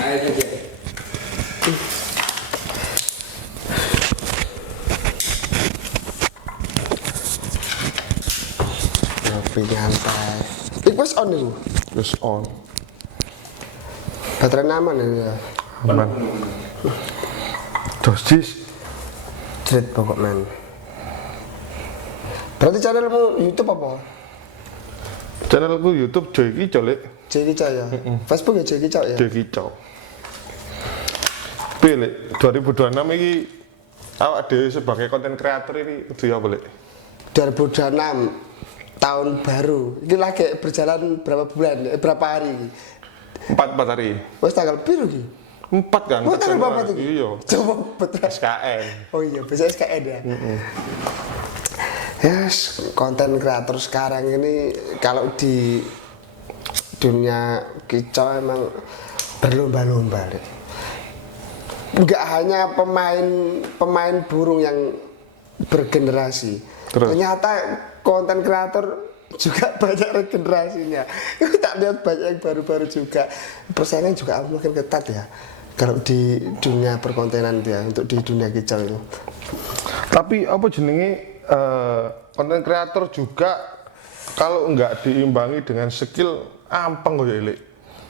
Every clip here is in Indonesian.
Ayo saja. Ngopi nyantai. Iku wis on iku. Terus on. Baterai aman ya. Aman. Dosis. Jret pokok men. Berarti channelmu YouTube apa? Channelku YouTube Joy Kicau lek. Joy Kicau ya. Facebook ya Joy Kicau ya. Joy Kicau. Pilih 2026 iki awak dhewe sebagai konten kreator ini kudu ya apa lek? 2026 tahun baru. Ini lagi berjalan berapa bulan? Berapa hari? 4 hari. Wes tanggal piro iki? 4 kan? Oh, tanggal berapa tuh? Iya. Coba betul. SKN. Oh iya, bisa SKN ya. Yes, konten kreator sekarang ini kalau di dunia kicau emang berlomba-lomba deh. Enggak hanya pemain burung yang bergenerasi. Terus? Ternyata konten kreator juga banyak regenerasinya. Tak lihat banyak yang baru-baru juga. Persaingan juga makin ketat ya. Kalau di dunia perkontenan dia untuk di dunia kicau itu. Tapi apa jenenge konten kreator juga kalau nggak diimbangi dengan skill ampang kok ya Lek.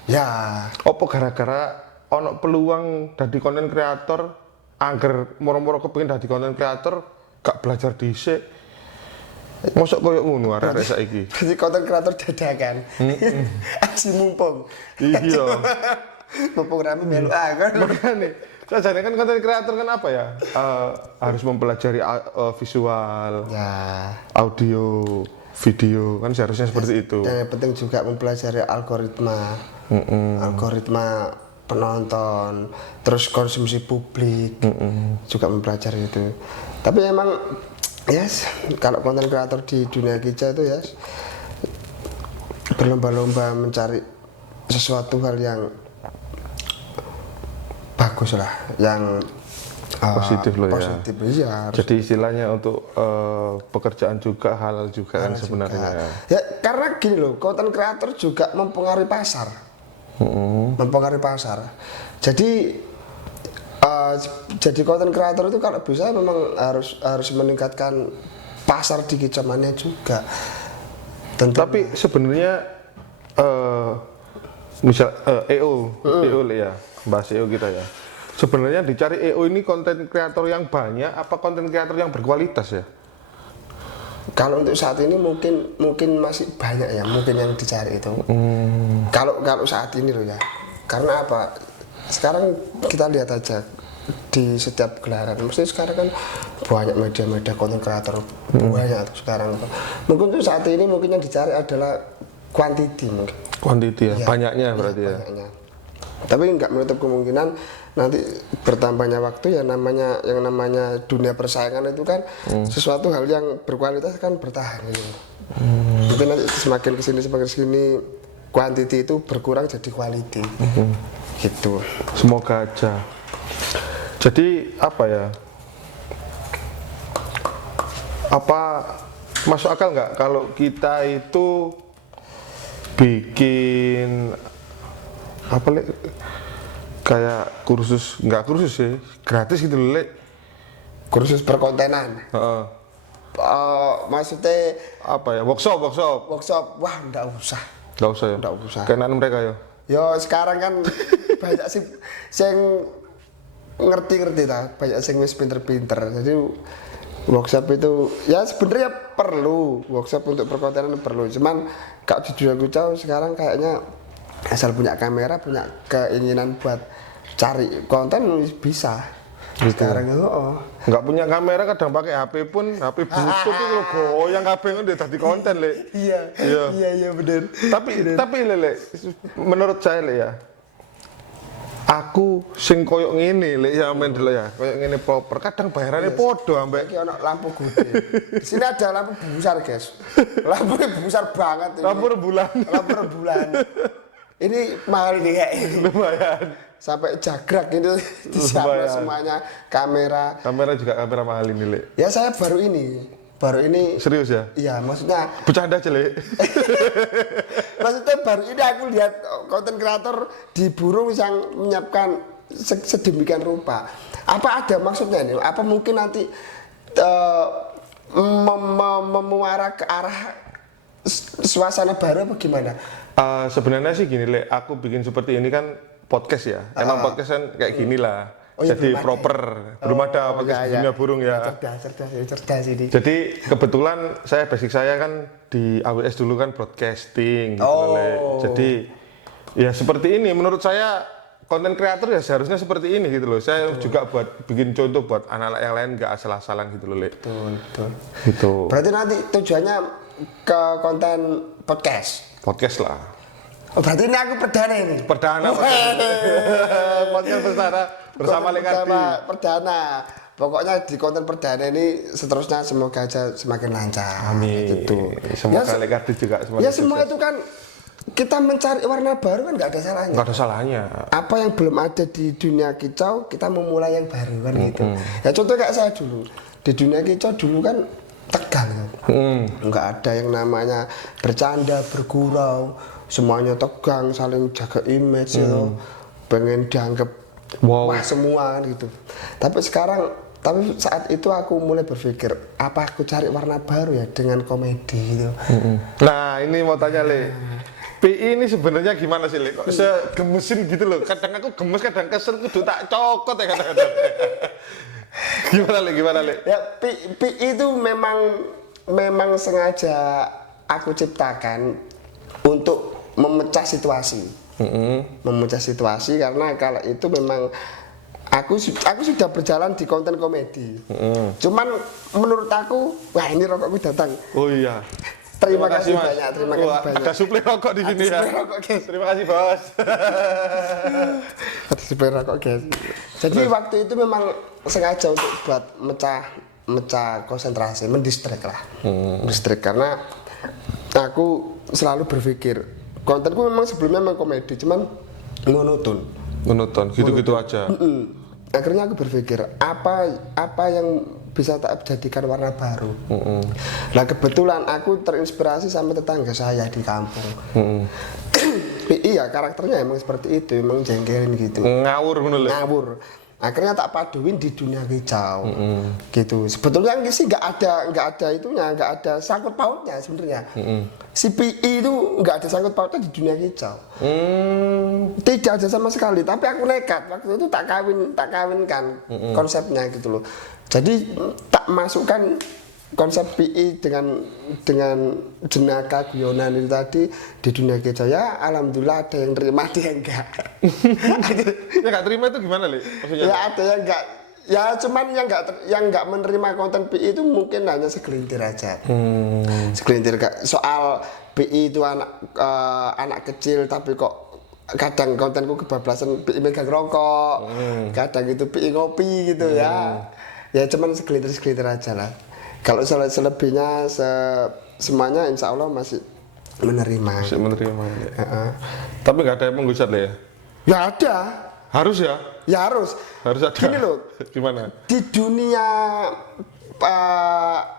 Ya, Apa gara-gara ono peluang dari konten kreator angger moro-moro kepengin dadi konten kreator gak belajar dhisik. Mosok koyo ngono arek-arek saiki. berarti konten kreator dadakan. Aksi mumpung. Iya. Mumpung rame melu kan. Makanya sajane kan konten kreator kan apa ya? Harus mempelajari visual, Ya. audio, video kan seharusnya seperti itu. Dan yang penting juga mempelajari algoritma penonton, terus konsumsi publik, juga mempelajari itu. Tapi emang, yes, kalau konten kreator di dunia kicau itu yes, berlomba-lomba mencari sesuatu hal yang bagus lah, yang Positif loh ya. positif, iya. Jadi istilahnya untuk pekerjaan juga halal juga kan sebenarnya. Ya karena gini loh, konten kreator juga mempengaruhi pasar. Mempengaruhi pasar. Jadi jadi konten kreator itu kalau bisa memang harus meningkatkan pasar di kicauannya juga. Tentu. Tapi sebenarnya misal EO ya, bahas EO kita ya. Sebenarnya dicari EO ini konten kreator yang banyak apa konten kreator yang berkualitas ya? Kalau untuk saat ini mungkin masih banyak ya, mungkin yang dicari itu. Kalau saat ini loh ya. Karena apa? Sekarang kita lihat aja di setiap gelaran. Mesti sekarang kan banyak media-media konten kreator banyak tuh sekarang. Mungkin untuk saat ini mungkin yang dicari adalah quantity mungkin. Quantity ya, Iya, banyaknya berarti ya. Banyaknya. Tapi nggak menutup kemungkinan nanti bertambahnya waktu ya yang namanya dunia persaingan itu kan sesuatu hal yang berkualitas kan bertahan gitu. Mungkin nanti semakin kesini quantity itu berkurang jadi quality gitu. Semoga aja. Jadi apa ya? Apa masuk akal nggak kalau kita itu bikin apa Lek? Kayak nggak kursus sih, gratis gitu Lek. Kursus perkontenan. Heeh. Maksudnya Apa ya? Workshop. workshop, wah nggak usah. Nggak usah ya. Nggak usah. Kenaan mereka ya. Yo sekarang kan banyak sih yang ngerti lah, banyak yang wis pinter-pinter. Jadi workshop itu ya sebenarnya perlu, workshop untuk perkontenan perlu. Cuman kalau di dunia kicau sekarang kayaknya asal punya kamera, punya keinginan buat cari konten bisa. Gitu. Sekarang itu Nggak punya kamera kadang pakai HP pun HP butut itu lo goyang kabeh udah tadi konten Lek. iya bener. Tapi Lek, menurut saya Lek ya. Aku sing koyok ngene Lek ya men dulu ya. Koyok ngene proper kadang bayarannya podo ambek Iki ono lampu gede. Di sini ada lampu besar, guys. Lampunya besar banget ini. lampu rembulan. Lampu rembulan. Ini mahal nih kayak ini. Lumayan. Sampai jagrak itu disiapkan Lumayan. semuanya, kamera. Kamera juga kamera mahal ini Lek. Ya saya baru ini ini Serius ya? iya maksudnya Bercanda aja, Le. maksudnya baru ini aku lihat konten kreator diburu yang menyiapkan sedemikian rupa. Apa ada maksudnya ini? Apa mungkin nanti memuara ke arah suasana baru apa gimana? Sebenarnya sih gini, Le, aku bikin seperti ini kan podcast ya. Emang podcast kan kayak gini lah. Oh, iya, jadi belum ada. proper, belum ada podcast iya, dunia burung ya. Cerdas ini. Jadi kebetulan basic saya kan di AWS dulu kan broadcasting gitu, Le. Jadi ya seperti ini menurut saya konten kreator ya seharusnya seperti ini gitu loh. Saya juga buat bikin contoh buat anak-anak yang lain nggak asal-asalan gitu loh, Le. Betul. Gitu. Berarti nanti tujuannya ke konten podcast. Podcast lah. Oh, berarti ini aku perdana ini. Perdana podcast bersama Lekardi. Perdana. Pokoknya di konten perdana ini seterusnya semoga aja semakin lancar. Amin. Gitu. Semoga Lekardi juga semakin Ya semua sukses. itu kan kita mencari warna baru kan nggak ada salahnya. Nggak ada salahnya. Apa yang belum ada di dunia kicau kita memulai yang baru kan gitu. Ya contoh kayak saya dulu di dunia kicau dulu kan tegang kan. Nggak ada yang namanya bercanda, bergurau, semuanya tegang, saling jaga image gitu. Pengen dianggap wah semua gitu. Tapi saat itu aku mulai berpikir apa aku cari warna baru ya dengan komedi gitu. Nah ini mau tanya, Le, PI ini sebenarnya gimana sih, Le? Kok segemesin gitu loh? Kadang aku gemes, kadang kesel, kudu tak cokot ya kadang-kadang. Gimana, Le? Ya PI itu memang sengaja aku ciptakan untuk memecah situasi. Memecah situasi karena kalau itu memang aku sudah berjalan di konten komedi. Cuman menurut aku, wah ini rokokku datang. Oh iya. Terima kasih Mas. banyak, terima kasih banyak. Ada suplai rokok di sini ya. Suplai rokok, guys. Terima kasih, Bos. Ada suplai rokok, guys. Jadi waktu itu memang sengaja untuk buat mecah konsentrasi, mendistract lah. Mendistract karena aku selalu berpikir kontenku memang sebelumnya memang komedi, cuman monoton. Menonton gitu-gitu aja. Akhirnya aku berpikir apa yang bisa tak jadikan warna baru. Nah kebetulan aku terinspirasi sama tetangga saya di kampung. Iya karakternya emang seperti itu, emang jengkelin gitu. Ngawur menurut. Ngawur. Akhirnya tak paduin di dunia kicau, gitu. Sebetulnya sih nggak ada sangkut pautnya sebenarnya. Si PI itu nggak ada sangkut pautnya di dunia kicau. Tidak ada sama sekali. Tapi aku nekat waktu itu tak kawinkan konsepnya gitu loh. Jadi tak masukkan konsep PI dengan jenaka guyonan itu tadi di dunia kicau. Ya alhamdulillah ada yang terima, ada yang enggak. Ya nggak terima itu gimana, Le? Maksudnya? Ya ada yang enggak. Ya cuman yang enggak menerima konten PI itu mungkin hanya segelintir aja. Segelintir soal PI itu anak kecil tapi kok kadang kontenku kebablasan PI megang rokok. Kadang itu PI ngopi gitu ya. Ya cuman segelintir aja lah. Kalau selebihnya semuanya insya Allah masih menerima. Masih menerima. Ya. Tapi nggak ada yang menghujat, Le ya? Ya ada. Harus ya? Ya harus. Harus ada. Gini loh. Gimana? Di dunia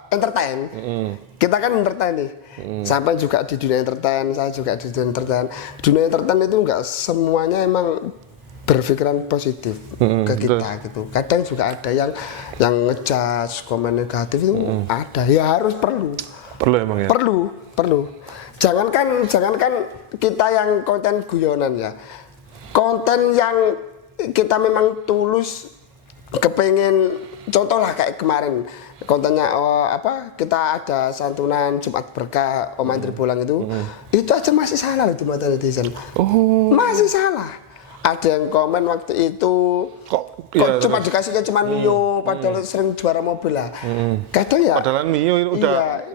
entertain, kita kan entertain nih. Sampai juga di dunia entertain, saya juga di dunia entertain. Dunia entertain itu enggak semuanya emang berpikiran positif ke kita gitu. Kadang juga ada yang ngejudge, komen negatif itu ada. Ya harus perlu. Perlu emang ya? Perlu. Jangankan kita yang konten guyonan ya. Konten yang kita memang tulus kepengen, contoh lah kayak kemarin kontennya kita ada santunan Jumat Berkah Om Andri Bolang itu aja masih salah loh di mata netizen. Masih salah. Ada yang komen waktu itu kok iya, cuma dikasihnya cuma Mio padahal sering juara mobil lah. Kadang ya padahal Mio ini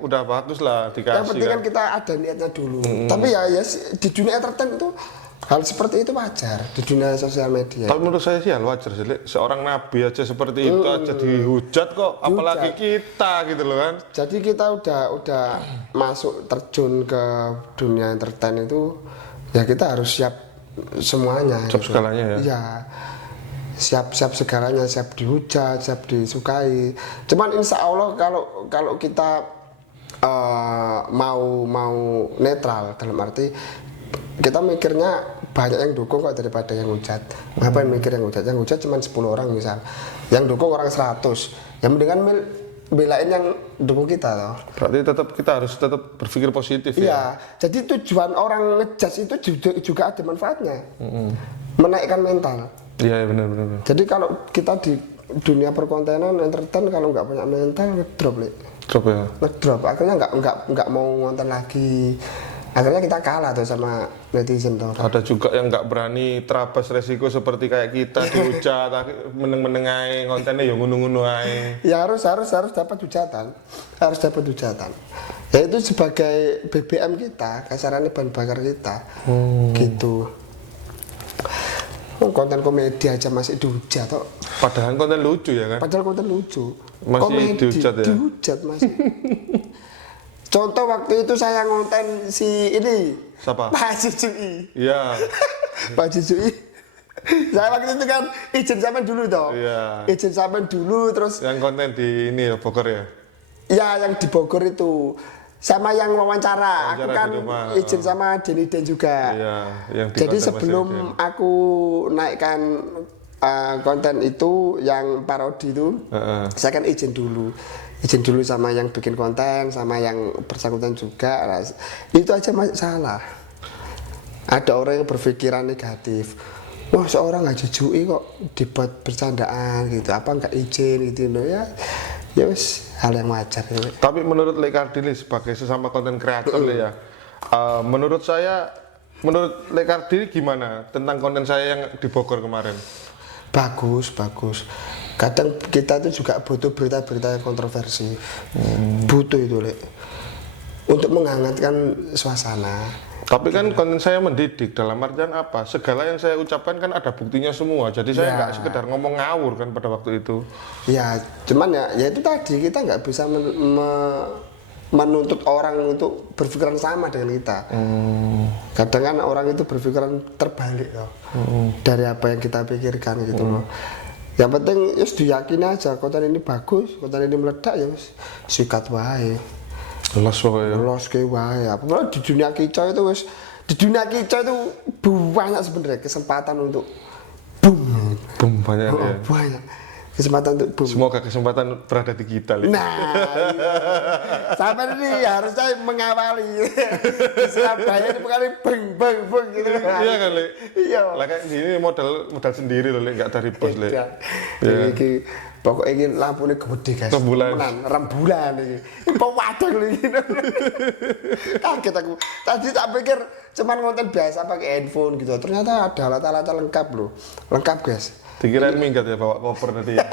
udah bagus lah dikasih. Yang penting kan kita ada niatnya dulu. Tapi ya di dunia entertain itu hal seperti itu wajar di dunia sosial media. Tapi menurut saya sih ya wajar sih, Le. Seorang nabi aja seperti itu aja dihujat kok, apalagi kita gitu loh kan. Jadi kita udah masuk terjun ke dunia entertain itu ya kita harus siap semuanya. Siap segalanya ya. Iya. siap segalanya, siap dihujat, siap disukai. Cuman insya Allah kalau kita mau netral, dalam arti kita mikirnya banyak yang dukung kok daripada yang hujat. Ngapain mikir yang hujat? Yang hujat cuma 10 orang misal, yang dukung orang 100. Yang mendingan belain yang dukung kita toh. Berarti kita harus tetap berpikir positif ya. Iya, jadi tujuan orang ngejudge itu juga ada manfaatnya. Menaikkan mental. Iya, benar. Jadi kalau kita di dunia perkontenan entertain kalau nggak punya mental ngedrop ya. Ngedrop, akhirnya nggak mau ngonten lagi. Akhirnya kita kalah tuh sama netizen tuh. Ada juga yang nggak berani terabas resiko seperti kayak kita dihujat, meneng-menengai kontennya ya ngunu-ngunu ae. Ya harus dapat hujatan. Harus dapat hujatan. Ya itu sebagai BBM kita, kasarannya bahan bakar kita. Gitu. Konten komedi aja masih dihujat toh. Padahal konten lucu ya kan? Padahal konten lucu. Masih komedi dihujat ya? Dihujat masih. Contoh waktu itu saya ngonten si ini. Siapa? Pak Jujui. Iya. Pak Jujui. Saya waktu itu kan izin sampean dulu toh. Iya. Izin sampean dulu terus. Yang konten di ini ya, Bogor ya? Ya yang di Bogor itu. Sama yang wawancara aku kan izin sama Denny Den juga. Iya, yang di jadi sebelum aku naikkan konten itu yang parodi itu, saya kan izin dulu sama yang bikin konten, sama yang bersangkutan juga. Itu aja masih salah. Ada orang yang berpikiran negatif. Wah, seorang nggak jujui kok dibuat bercandaan gitu. Apa nggak izin gitu loh ya? Ya wis, hal yang wajar. Ya. Tapi menurut Lekardini sebagai sesama konten kreator ya, menurut Lekardini gimana tentang konten saya yang di Bogor kemarin? Bagus. Kadang kita tuh juga butuh berita-berita yang kontroversi. Butuh itu, Lek. Untuk menghangatkan suasana. Tapi kan konten saya mendidik, dalam artian apa? Segala yang saya ucapkan kan ada buktinya semua. Jadi saya nggak sekedar ngomong ngawur kan pada waktu itu. Ya, cuman ya itu tadi kita nggak bisa menuntut orang untuk berpikiran sama dengan kita. Kadang kan orang itu berpikiran terbalik loh. Dari apa yang kita pikirkan gitu loh. Yang penting just diyakini aja konten ini bagus, konten ini meledak ya sikat wae. Los pokoknya. Los ke wae. Apalagi di dunia kicau itu banyak sebenarnya kesempatan untuk boom banyak ya. Banyak kesempatan untuk boom. Semoga kesempatan berada di kita. Nah, iya. Sampai ini harusnya mengawali. Di Surabaya ini kali beng gitu. Iya kan, Le? Iya. Lah kayak gini modal sendiri loh, Le, enggak dari bos, Le. Iya. Iki pokoknya ini lampunya gede guys. Rembulan ini. Kok wadah lho iki. Kaget aku. Tadi tak pikir cuman konten biasa pakai handphone gitu. Ternyata ada alat-alat lengkap loh. Lengkap guys. Dikirain minggat ya bawa koper nanti ya.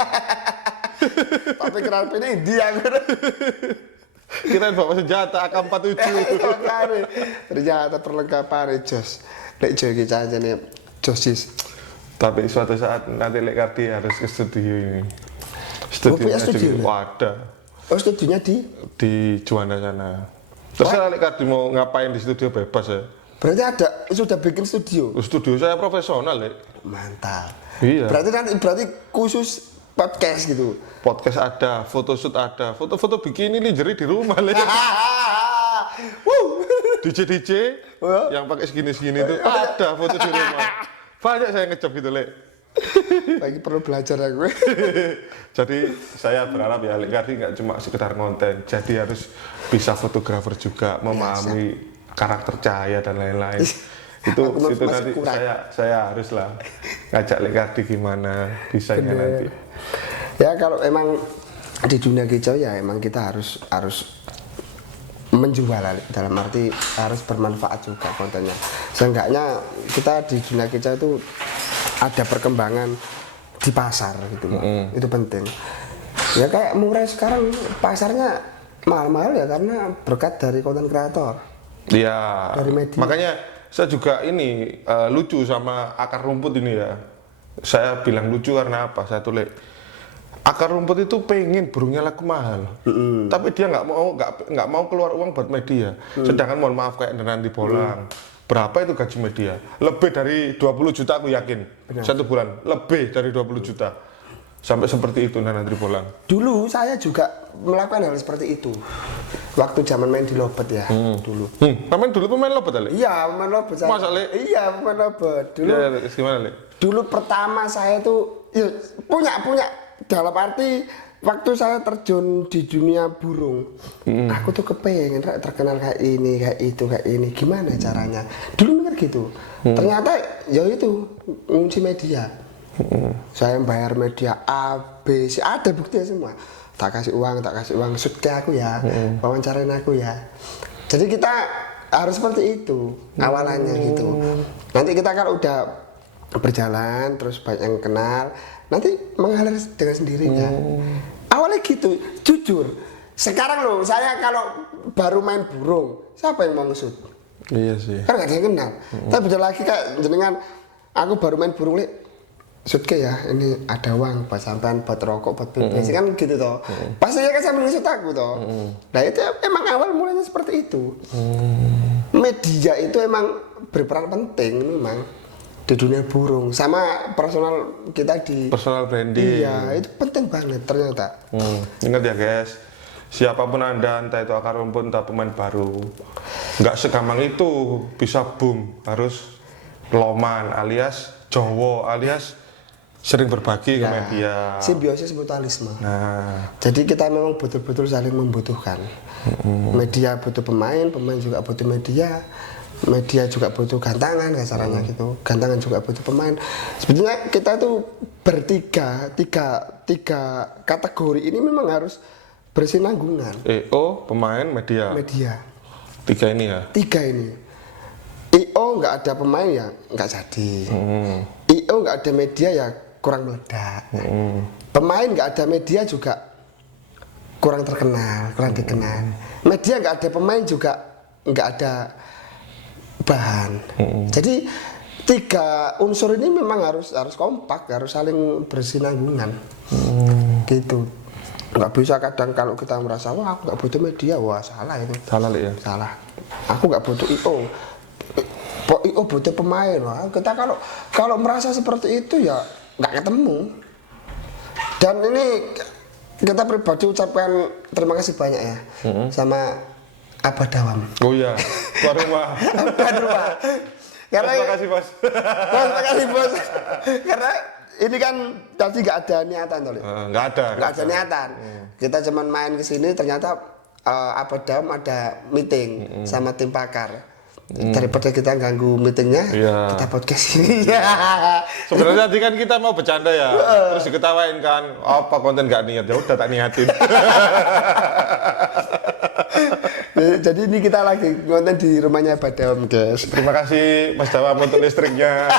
Tapi kira ini dia Kirain bawa senjata AK-47. Ternyata perlengkapan Jos. Lek Jo iki cancane Josis. Tapi suatu saat nanti Lekardi harus ke studio ini. Punya studio ada. Oh, studionya di Juanda sana. Terus Lekardi mau ngapain di studio bebas ya. Berarti sudah bikin studio. Studio saya profesional, Le. Mantap. Iya. Berarti khusus podcast gitu. Podcast ada, photoshoot ada, foto-foto bikini lingerie di rumah, Le. DJ yang pakai segini itu ada foto di rumah. Banyak saya ngecap gitu, Le. Lagi perlu belajar aku. Jadi saya berharap ya Lekardi nggak cuma sekedar konten, jadi harus bisa fotografer juga, memahami karakter cahaya dan lain-lain. itu nanti saya haruslah ngajak Lekardi gimana desainnya nanti. Ya kalau emang di dunia kicau ya emang kita harus menjual, dalam arti harus bermanfaat juga kontennya. Seenggaknya kita di dunia kicau itu ada perkembangan di pasar gitu loh. Itu penting. Ya kayak murah sekarang pasarnya mahal-mahal ya karena berkat dari konten kreator. Iya. Dari media. Makanya saya juga ini lucu sama akar rumput ini ya. Saya bilang lucu karena apa? Saya tulis akar rumput itu pengen burungnya laku mahal, tapi dia nggak mau keluar uang buat media. Sedangkan mohon maaf kayak nanti Bolang, berapa itu gaji media? Lebih dari 20 juta aku yakin. Benar. Satu bulan, lebih dari 20 juta. Sampai seperti itu Nana Tripolang. Dulu saya juga melakukan hal seperti itu. Waktu zaman main di Lobet ya, dulu. Pemain lobet Ale? Iya, pemain Lobet saya. Masa, Le? Iya, pemain Lobet. Dulu Ya, gimana, Le? dulu pertama saya tuh ya, punya dalam arti waktu saya terjun di dunia burung, aku tuh kepengen terkenal kayak ini, kayak itu, kayak ini. Gimana caranya? Dulu mikir gitu. Ternyata ya itu ngunci media. Saya bayar media A, B, C, ada buktinya semua. Tak kasih uang, shoot ke aku ya, wawancarain aku ya. Jadi kita harus seperti itu awalannya gitu. Nanti kita kan udah berjalan, terus banyak yang kenal, nanti mengalir dengan sendirinya. Awalnya gitu, jujur. Sekarang loh, saya kalau baru main burung, siapa yang mau nge-shoot? Iya sih. Kan gak ada yang kenal. Tapi betul lagi kayak jenengan, aku baru main burung li, shoot ke ya, ini ada uang buat sampean, buat rokok, buat bensin kan gitu toh. Pasti ya kan sambil nge-shoot aku toh. Nah itu emang awal mulanya seperti itu. Media itu emang berperan penting memang di dunia burung, sama personal kita di Personal branding. iya itu penting banget ternyata. Ingat ya guys, siapapun Anda, entah itu akar rumput, entah pemain baru, nggak segampang itu bisa boom. Harus loman alias Jowo alias sering berbagi ke media. Simbiosis mutualisme. Nah, Jadi kita memang betul-betul saling membutuhkan. Media butuh pemain, pemain juga butuh media. Media juga butuh gantangan kasarannya gitu. Gantangan juga butuh pemain. Sebetulnya kita tuh tiga kategori ini memang harus bersinanggungan. EO, pemain, media. Media. Tiga ini ya. Tiga ini. IO nggak ada pemain ya nggak jadi. IO nggak ada media ya kurang meledak. Pemain nggak ada media juga kurang terkenal, kurang dikenal. Media nggak ada pemain juga nggak ada bahan. Jadi tiga unsur ini memang harus kompak, harus saling bersinanggungan. Gitu. Nggak bisa kadang kalau kita merasa wah aku nggak butuh media, wah salah itu. Salah ya. Salah. Aku nggak butuh IO. IO butuh pemain. Wah, kita kalau merasa seperti itu ya nggak ketemu. Dan ini kita pribadi ucapkan terima kasih banyak ya sama Abah Dawam. Oh iya, tuan rumah. Tuan rumah. Karena Terima kasih bos. terima kasih bos. Karena ini kan tadi nggak ada niatan toh. Nggak ada. Nggak ada niatan. Kita cuman main ke sini ternyata Abah Dawam ada meeting sama tim pakar. Daripada kita ganggu meetingnya, kita podcast ini. Sebenarnya tadi kan kita mau bercanda ya, terus diketawain kan, apa konten nggak niat, ya udah tak niatin. Jadi ini kita lagi konten di rumahnya Pak Dawam guys. Terima kasih Mas Dawam untuk listriknya.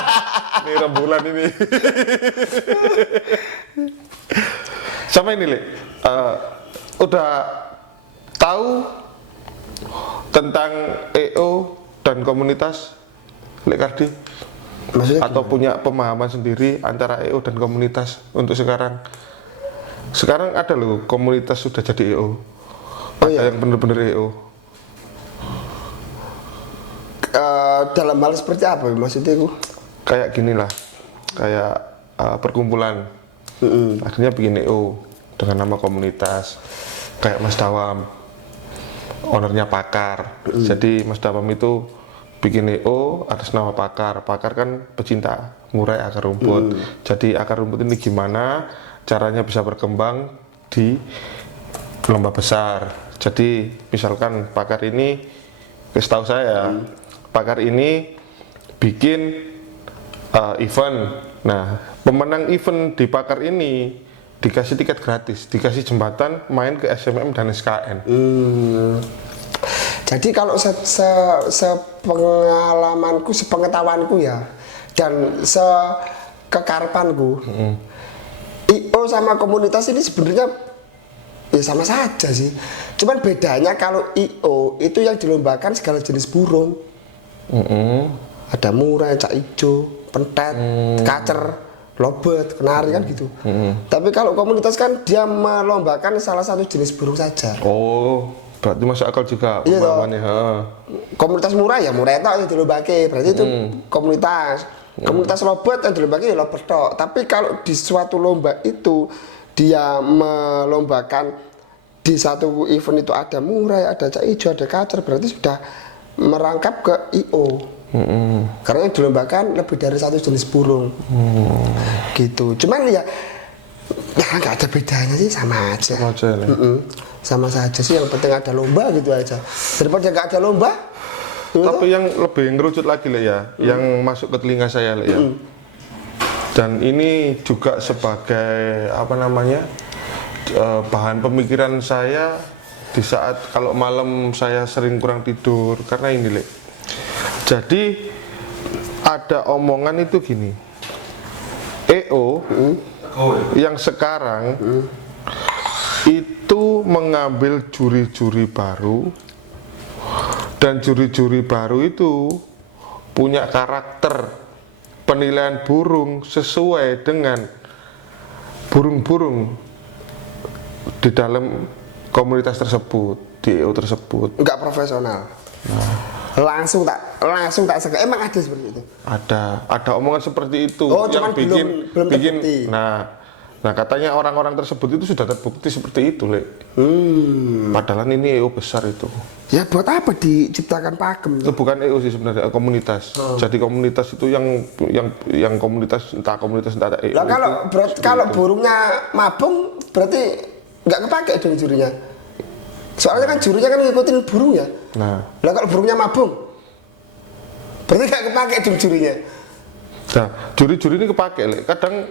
Ini rembulan ini. Sama ini Le, udah tahu tentang EO dan komunitas Le Kardi? Maksudnya atau punya pemahaman sendiri antara EO dan komunitas untuk sekarang? Sekarang ada loh komunitas sudah jadi EO. Ada yang bener-bener EO. Dalam hal seperti apa maksudnya itu? Kayak gini lah, kayak perkumpulan. Akhirnya bikin EO dengan nama komunitas. Kayak Mas Dawam, ownernya Pakar. Jadi Mas Dawam itu bikin EO atas nama Pakar. Pakar kan pecinta ngurai akar rumput. Jadi akar rumput ini gimana caranya bisa berkembang di lomba besar. Jadi misalkan Pakar ini, setahu saya, Pakar ini bikin event. Nah, pemenang event di Pakar ini dikasih tiket gratis, dikasih jembatan main ke SMM dan SKN. Jadi kalau sepengalamanku, sepengetahuanku ya, dan sekekarapanku, IO sama komunitas ini sebenarnya ya sama saja sih. Cuman bedanya kalau IO itu yang dilombakan segala jenis burung. Ada murai, cak ijo, pentet, kacer, lobet, kenari kan gitu. Tapi kalau komunitas kan dia melombakan salah satu jenis burung saja. Oh, Berarti masuk akal juga Iya toh. pemahamannya. Heeh. Komunitas murah ya murah tok yang dilombake, berarti itu komunitas. Komunitas robot yang dilombake ya robot tok. Tapi kalau di suatu lomba itu dia melombakan di satu event itu ada murai, ada cak hijau, ada kacer, berarti sudah merangkap ke IO. Karena yang dilombakan lebih dari satu jenis burung. Gitu. Cuman ya nggak ada bedanya sih, sama aja. Sama aja, ya. Sama saja sih, yang penting ada lomba gitu aja. Daripada nggak ada lomba. Tapi yang lebih ngerucut lagi Le ya, yang masuk ke telinga saya Le ya. Dan ini juga sebagai apa namanya? Bahan pemikiran saya di saat kalau malam saya sering kurang tidur karena ini Le. Jadi ada omongan itu gini. EO yang sekarang itu mengambil juri-juri baru, dan juri-juri baru itu punya karakter penilaian burung sesuai dengan burung-burung di dalam komunitas tersebut, di EO tersebut. Nggak profesional. Langsung tak sangka. Emang ada seperti itu? Ada omongan seperti itu Oh, yang cuman bikin belum terbukti. Nah katanya orang-orang tersebut itu sudah terbukti seperti itu Le. Padahal ini EO besar itu. Ya buat apa diciptakan pakem? Itu bukan EO sih sebenarnya, komunitas. Jadi komunitas itu yang komunitas entah EO. Lah kalau burungnya mabung berarti nggak kepake dong jurinya. Soalnya kan jurinya kan ngikutin burung ya. Nah Kalau burungnya mabung berarti nggak kepake dong jurinya. Nah, juri-juri ini kepake Le. Kadang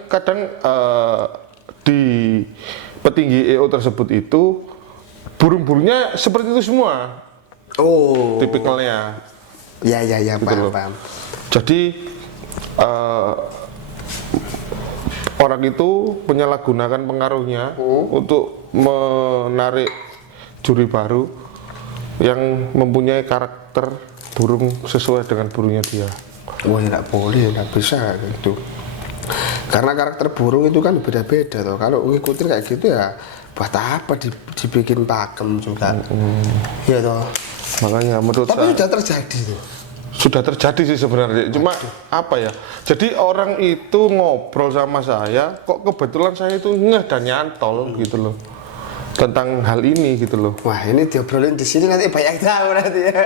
di petinggi EO tersebut itu burung-burungnya seperti itu semua. Oh. Tipikalnya. Ya Gitu loh. paham. Jadi orang itu menyalahgunakan pengaruhnya untuk menarik juri baru yang mempunyai karakter burung sesuai dengan burungnya dia. Wah, nggak boleh, nggak bisa gitu. Karena karakter burung itu kan beda-beda toh. Kalau ngikutin kayak gitu ya buat apa dibikin pakem juga. Iya toh. Makanya menurut Tapi saya sudah terjadi tuh. sudah terjadi sih sebenarnya. Cuma apa ya? Jadi orang itu ngobrol sama saya, kok kebetulan saya itu ngeh dan nyantol gitu loh. Tentang hal ini gitu loh. Wah, ini diobrolin di sini nanti banyak tahu nanti ya.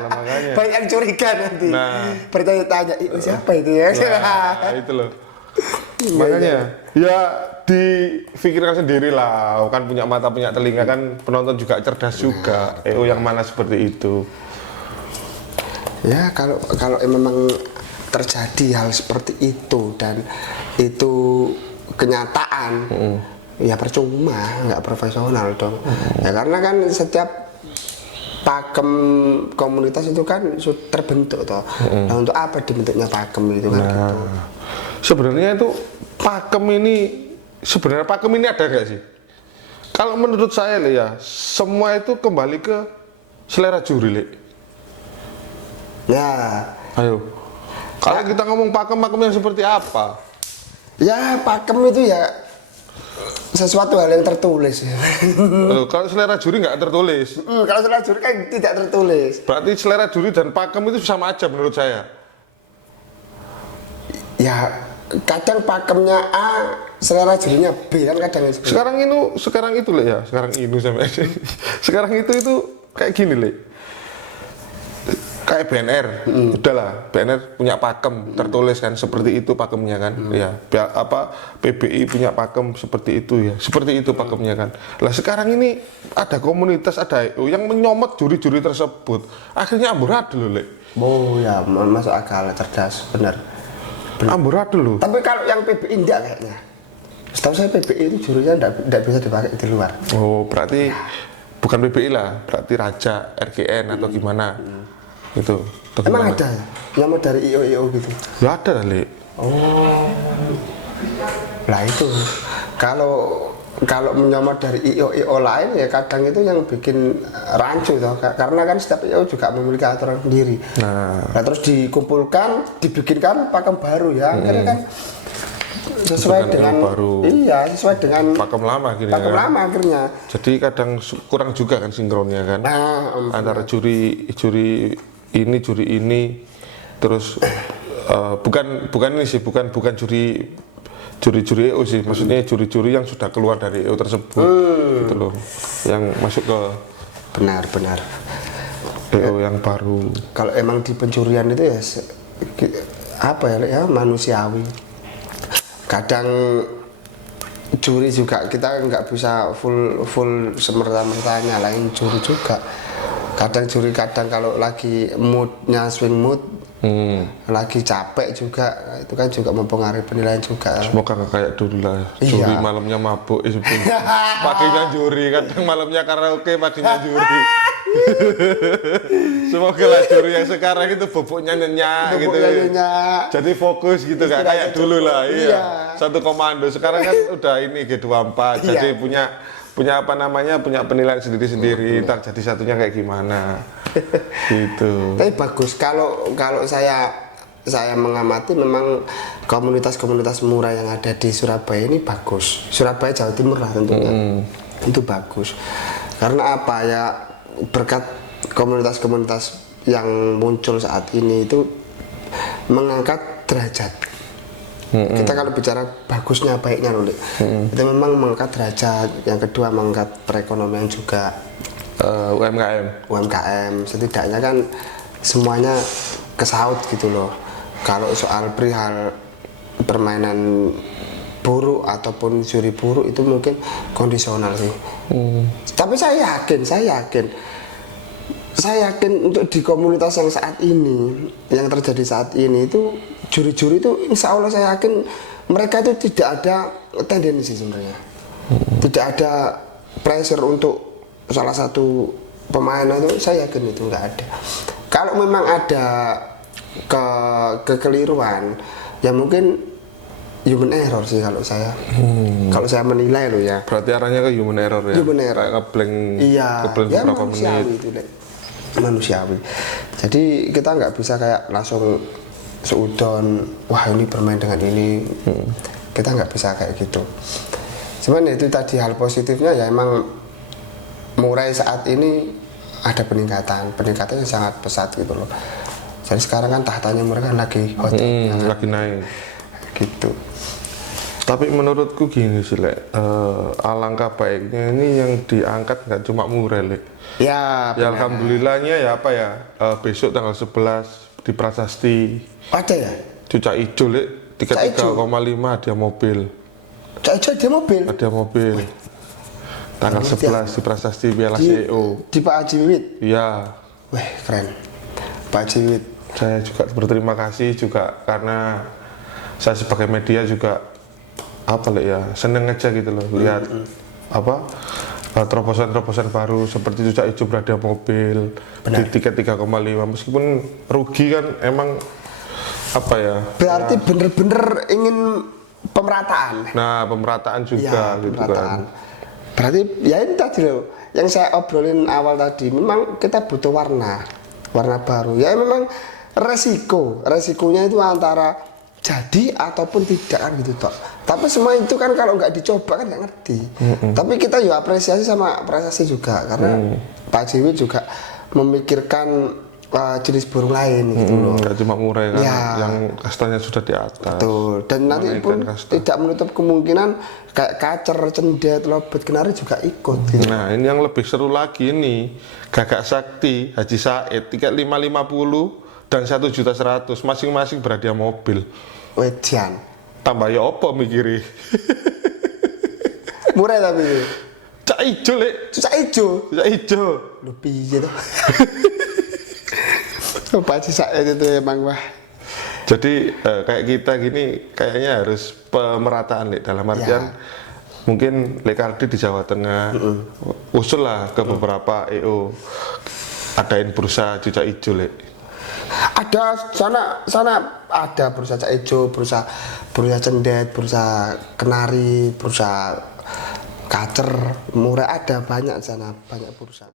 Nah, makanya. Banyak yang curiga nanti. Nah. Bertanya-tanya, siapa itu ya? Nah, itu loh. Makanya ya difikirkan sendiri lah, kan punya mata punya telinga, kan penonton juga cerdas juga. EO yang mana seperti itu. Ya kalau memang terjadi hal seperti itu dan itu kenyataan, ya percuma, nggak profesional dong. Ya karena kan setiap pakem komunitas itu kan terbentuk toh. Nah untuk apa dibentuknya pakem itu kan gitu. Sebenarnya itu pakem ini ada nggak sih? Kalau menurut saya Le ya, semua itu kembali ke selera juri Le. Ya. Ayo. Kalau kita ngomong pakem yang seperti apa? Ya pakem itu ya sesuatu hal yang tertulis ya. Kalau selera juri nggak tertulis. Kalau selera juri kan tidak tertulis. Berarti selera juri dan pakem itu sama aja menurut saya. Ya kadang pakemnya A, selera jurinya B kan kadang itu. Sekarang itu Le ya, sekarang itu kayak gini Le. Kayak BNR, udahlah BNR punya pakem tertulis kan seperti itu pakemnya kan, ya PBI punya pakem seperti itu ya, seperti itu pakemnya kan. Lah sekarang ini ada komunitas, ada EO yang menyomot juri-juri tersebut, akhirnya amburadul loh Le. Oh ya, masuk akal, cerdas, benar. Amburadul loh. Tapi kalau yang PBI enggak kayaknya. Setahu saya PBI itu jurinya enggak bisa dipakai di luar. Oh berarti bukan PBI lah, berarti Raja, RGN atau gimana? Itu. Emang ada ya? Nyamuk dari IO gitu? Ya ada Le. Oh. Lah itu. Kalau menyamar dari IO lain ya kadang itu yang bikin rancu toh. Karena kan setiap IO juga memiliki aturan sendiri. Nah terus dikumpulkan, dibikinkan pakem baru ya. Akhirnya kan sesuai Bukan dengan yang baru. Iya, sesuai dengan Pakem lama akhirnya pakem kan. lama akhirnya. Jadi kadang kurang juga kan sinkronnya kan. Nah, Antara juri ini terus bukan ini sih, bukan juri EO sih, maksudnya juri-juri yang sudah keluar dari EO tersebut gitu loh, yang masuk ke benar. EO yang baru. Kalau emang di pencurian itu ya apa ya manusiawi. Kadang juri juga kita nggak bisa full semerta-merta nyalain juri juga. Kadang juri kalau lagi moodnya swing mood, lagi capek juga, itu kan juga mempengaruhi penilaian juga. Semoga nggak kayak dulu lah, Iya. juri malamnya mabuk itu paginya juri, kadang malamnya karaoke paginya juri. Semoga lah juri yang sekarang itu boboknya nyenyak gitu. Jadi fokus gitu, nggak kayak dulu lah. Iya. Satu komando. Sekarang kan udah ini G24, jadi punya apa namanya, punya penilaian sendiri-sendiri. Ntar jadi satunya kayak gimana gitu. Tapi bagus kalau saya mengamati memang komunitas-komunitas murah yang ada di Surabaya ini bagus. Surabaya Jawa Timur lah tentunya. Itu bagus. Karena apa ya, berkat komunitas-komunitas yang muncul saat ini itu mengangkat derajat. Kita kalau bicara bagusnya baiknya loh, itu memang mengangkat derajat. Yang kedua mengangkat perekonomian juga. UMKM setidaknya kan semuanya kesaut gitu loh. Kalau soal perihal permainan buruk ataupun juri buruk itu mungkin kondisional sih. Tapi saya yakin untuk di komunitas yang saat ini, yang terjadi saat ini itu juri-juri itu insya Allah saya yakin mereka itu tidak ada tendensi sebenarnya. Tidak ada pressure untuk salah satu pemain itu, saya yakin itu nggak ada. Kalau memang ada kekeliruan, ya mungkin human error sih kalau saya. Kalau saya menilai loh ya. Berarti arahnya ke human error ya? Human error. Kayak ngeblank Ya beberapa manusiawi menit. itu, manusiawi. Jadi kita nggak bisa kayak langsung seudon, wah ini bermain dengan ini. Kita nggak bisa kayak gitu. Cuman itu tadi hal positifnya ya, emang Murai saat ini ada peningkatannya sangat pesat gitu loh. Jadi sekarang kan tahtanya mereka lagi hot, lagi naik gitu. Tapi menurutku gini sih, alangkah baiknya ini yang diangkat nggak cuma Murai, Lek. Ya, Ya alhamdulillahnya ya apa ya, besok tanggal 11 di Prasasti ada ya? Cucak Ijo, Lek, tiket 3,5 hadiah mobil. Dia mobil. Hadiah mobil. Tanggal 11 di Prasasti Piala CEO. Di Pak Haji Wiwit. Iya. Wah, keren. Pak Haji Wiwit. Saya juga berterima kasih juga karena saya sebagai media juga apa Lek ya, seneng aja gitu loh lihat apa terobosan-terobosan baru seperti Cucak Ijo berhadiah mobil. Benar. Di tiket 3,5 meskipun rugi kan, emang apa ya, berarti bener-bener ingin pemerataan. Nah pemerataan juga ya, gitu pemerataan. kan. Berarti ya ini tadi loh yang saya obrolin awal tadi, memang kita butuh warna baru ya. Memang resikonya itu antara jadi ataupun tidak kan gitu toh. Tapi semua itu kan kalau nggak dicoba kan nggak ngerti. Tapi kita juga apresiasi sama prestasi juga, karena Pak Jiwi juga memikirkan jenis burung lain gitu loh. Nggak cuma Murai kan, Ya. yang kastanya sudah di atas. Betul. Dan nanti pun tidak menutup kemungkinan kayak kacer, cendet, lobet, kenari juga ikut gitu. Nah ini yang lebih seru lagi nih, Gagak Sakti, Haji Said, tiket 550 dan 1.100.000 masing-masing berhadiah mobil. Wedian. Tambah ya opo mikiri. Murah tapi itu. Cak Ijo, Lek. Cucak Ijo. Cucak Ijo. Lu piye tuh? Pak Haji Said itu emang wah. Jadi kayak kita gini kayaknya harus pemerataan, Lek, dalam artian mungkin Lekardi di Jawa Tengah usul lah ke beberapa EO adain bursa Cucak Ijo, Lek. Ada sana ada bursa Cucak Ijo, bursa cendet, bursa kenari, bursa kacer, murah, ada banyak sana, banyak bursa.